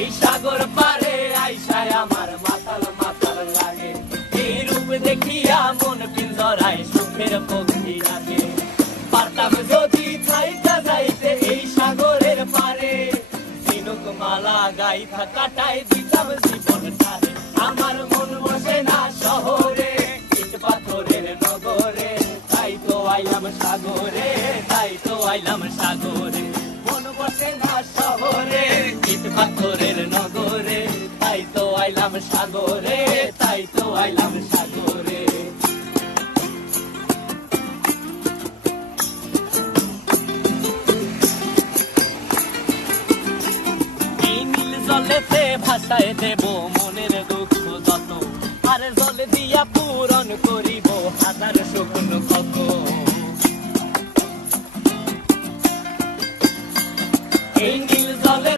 এই সাগর পারে আইসায় আমার মাতাল মাতাল লাগে। এই রূপ দেখিয়া মন পিঞ্জরায় সুখের পক্ষী ডাকে। পারতাম যদি থাইকা যাইতে এই সাগরের পারে, ঝিনুক মালা গাইথা কাটায় দিতাম জীবনটারে। আমার মন বসে না শহরে, ইট পাথরের নগরে, তাই তো আইলাম সাগরে, তাই তো আইলাম সাগরে। মন বসে না শহরে, ইট পাথরের নগরে, তাই তো আইলাম সাগরে, তাই তো আইলাম সাগরে। এই নীল জলেতে ভাসায় দেব মনের দুঃখ যত, আর জল দিয়া পূরণ করিব হাজার শুকনো ক্ষত। এই নীল জলে